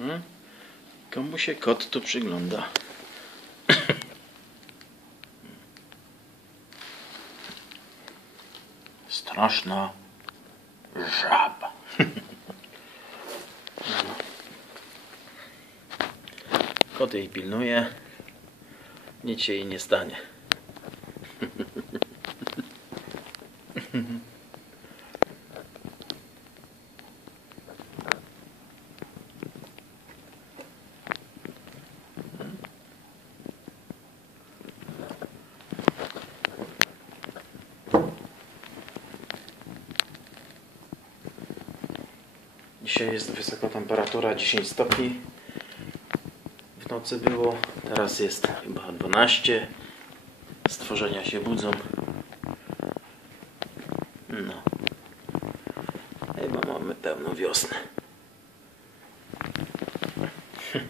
Hmm? Komu się kot tu przygląda? Straszna żaba. Kot jej pilnuje. Nic się jej nie stanie. Dzisiaj jest wysoka temperatura 10 stopni. W nocy było, teraz jest chyba 12. Stworzenia się budzą. No. Chyba mamy pełną wiosnę.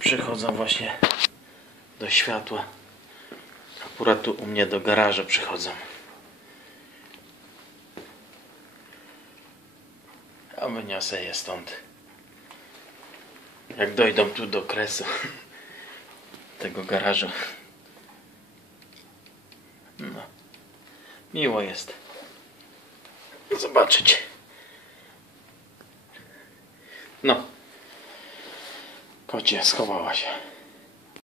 Przychodzą właśnie do światła. Akurat tu u mnie do garażu przychodzą. A wyniosę je stąd. Jak dojdą tu do kresu tego garażu. No. Miło jest zobaczyć. No. Kocie schowała się.